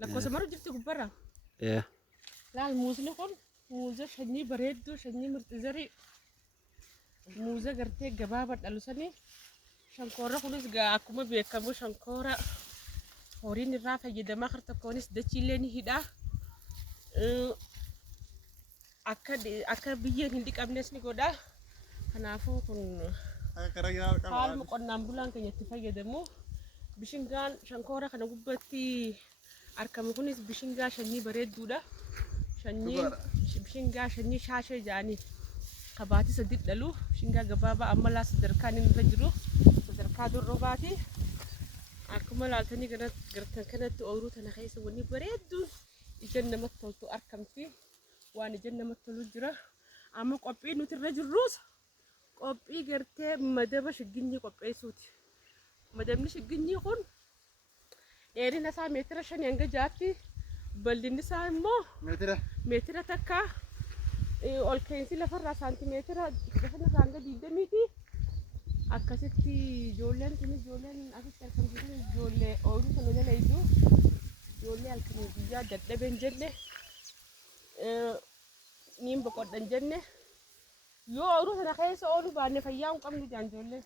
لكو سمرة جبت قبرة إيه لا الموز نكون موزة شني بريدو شني مرتزري موزة قرتي جبابة ألوسني شنكورة خلص أكما بيكمو شنكورة هورين الرافع جدا ما خرت كونس دتشيلني هدا akka biyya hindi qabnes ni godha kanaafuu kun haaluma qonnaan bulaan keenya itti fayyadamu bishingaan shankoora kana gubbatti argamu kunis bishingaa shanyii bareedduudha bishingaa shanyii shaashee jedhanii kabaatii sadi dhalu bishingaa gabaabaa ammalaa sadarkaan inni irra jiru sadarkaa dorrobaati akkuma laaltanii gartan kanatti ooyiruu tana keessa wanni bareedduun ija namatti toltu argamti waan ija namatti tolu jira amma qophii nuti irra jirrus qophii gartee madaba shiginyii qopheessuuti madabni shiginyii kun dheerina isaa meetira 5 hanga 6tti bal'inni isaa immoo meetira takka ol keensi lafarraa saantimeetira 10 hanga 20ti akkasitti ijoolleen kun ijoolleen asitti argamu jiru ijoollee ooyiruu sana jala iyyuu ijoollee halkanii guyyaa dadhabeen jenne niin boqodhan jenne yoo ooyiruu sana keessa ooluu baanne fayyaa hin qabnu jaan ijoolleen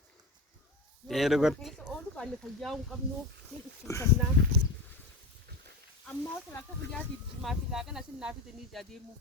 keessa ooluu baanne fayyaa hin qabnu ni dhukkubsannaa amma sana akka guyyaatiif maatii laaqana asin naafitanii deemuu